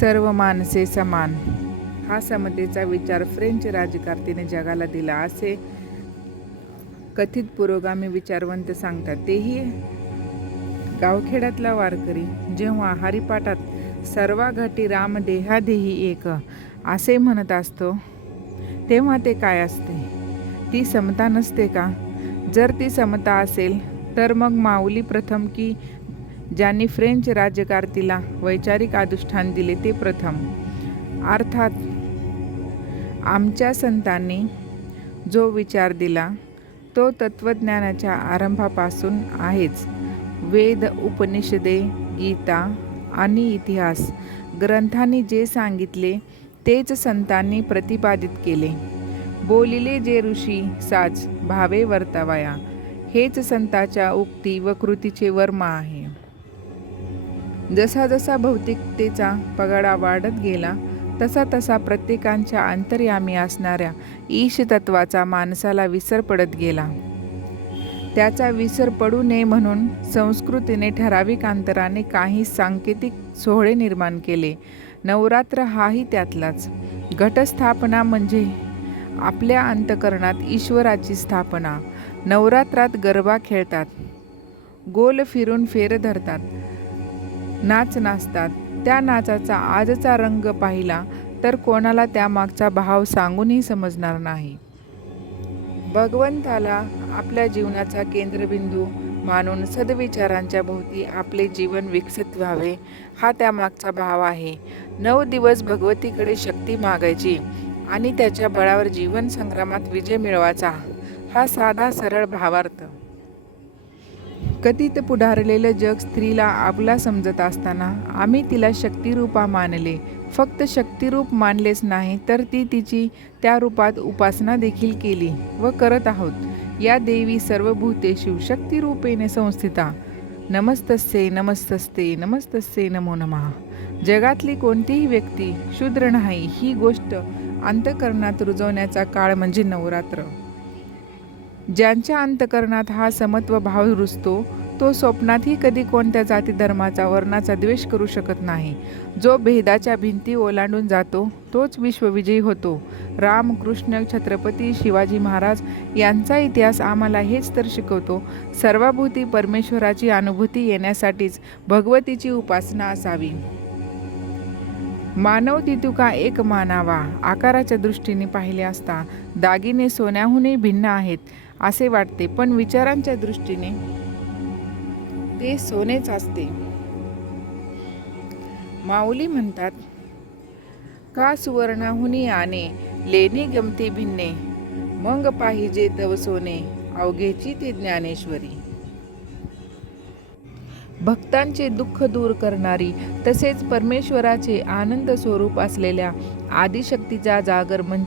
सर्व माणसे समान. हा समतेचा विचार फ्रेंच राज्यकर्त्याने जगाला दिला असे कथित पुरोगामी विचारवंत सांगतात. तेही गावखेड्यातला वारकरी जेव्हा हरिपाठात सर्वा घटी राम देहादेही एक असे म्हणत असतो तेव्हा ते काय असते? ती समता नसते का? जर ती समता असेल तर मग माऊली प्रथम की ज्यांनी फ्रेंच राज्यकारतीला वैचारिक अधिष्ठान दिले ते प्रथम. अर्थात आमच्या संतांनी जो विचार दिला तो तत्त्वज्ञानाच्या आरंभापासून आहेच. वेद उपनिषदे गीता आणि इतिहास ग्रंथांनी जे सांगितले तेच संतांनी प्रतिपादित केले. बोलिले जे ऋषी साच भावे वर्तावया हेच संताच्या उक्ती व कृतीचे वर्म आहे. जसा जसा भौतिकतेचा पगाडा वाढत गेला तसा तसा प्रत्येकांच्या अंतर्यामी असणाऱ्या ईश तत्वाचा माणसाला विसर पडत गेला. त्याचा विसर पडू नये म्हणून संस्कृतीने ठराविक अंतराने काही सांकेतिक सोहळे निर्माण केले. नवरात्र हाही त्यातलाच. घटस्थापना म्हणजे आपल्या अंतकरणात ईश्वराची स्थापना. नवरात्रात गरबा खेळतात. गोल फिरून फेर धरतात. नाच नाचतात. त्या नाचाचा आजचा रंग पाहिला तर कोणाला त्यामागचा भाव सांगूनही समजणार नाही. भगवंताला आपल्या जीवनाचा केंद्रबिंदू मानून सद्विचारांच्या भोवती आपले जीवन विकसित व्हावे हा त्यामागचा भाव आहे. नऊ दिवस भगवतीकडे शक्ती मागायची आणि त्याच्या बळावर जीवन संग्रामात विजय मिळवायचा हा साधा सरळ भावार्थ. कथित पुढारलेलं जग स्त्रीला आपला समजत असताना आम्ही तिला शक्तिरूपा मानले. फक्त शक्तिरूप मानलेच नाही तर ती तिची त्या रूपात उपासना देखील केली व करत आहोत. या देवी सर्व भूतेषु शक्तिरूपेने संस्थिता. नमस्तस्ये नमस्तस्ते नमस्तस्ये नमो नमः. जगातली कोणतीही व्यक्ती शूद्र नाही ही गोष्ट अंतकरणात रुजवण्याचा काळ म्हणजे नवरात्र. ज्यांच्या अंतकरणात हा समत्व भाव रुजतो तो स्वप्नातही कधी कोणत्या जाती धर्माचा वर्णाचा द्वेष करू शकत नाही. जो भेदाच्या भिंती ओलांडून जातो तोच विश्वविजयी होतो. राम कृष्ण छत्रपती शिवाजी महाराज यांचा इतिहास आम्हाला हेच तर शिकवतो सर्वाभूती परमेश्वराची अनुभूती येण्यासाठीच भगवतीची उपासना असावी. मानव तितुका एक मानावा आकाराच्या दृष्टीने पाहिले असता दागिने सोन्याहूनही भिन्न आहेत. असे वाटते पण विचारांच्या दृष्टीने ते सोनेच असते. माऊली म्हणतात का सुवर्णाहुनी आणे लेणी गमती भिन्ने मग पाहिजे तव सोने अवघेची ते ज्ञानेश्वरी. भक्तांचे दुःख दूर करणारी तसेच परमेश्वराचे आनंद स्वरूप असलेल्या आदिशक्तीचा जागर म्हणजे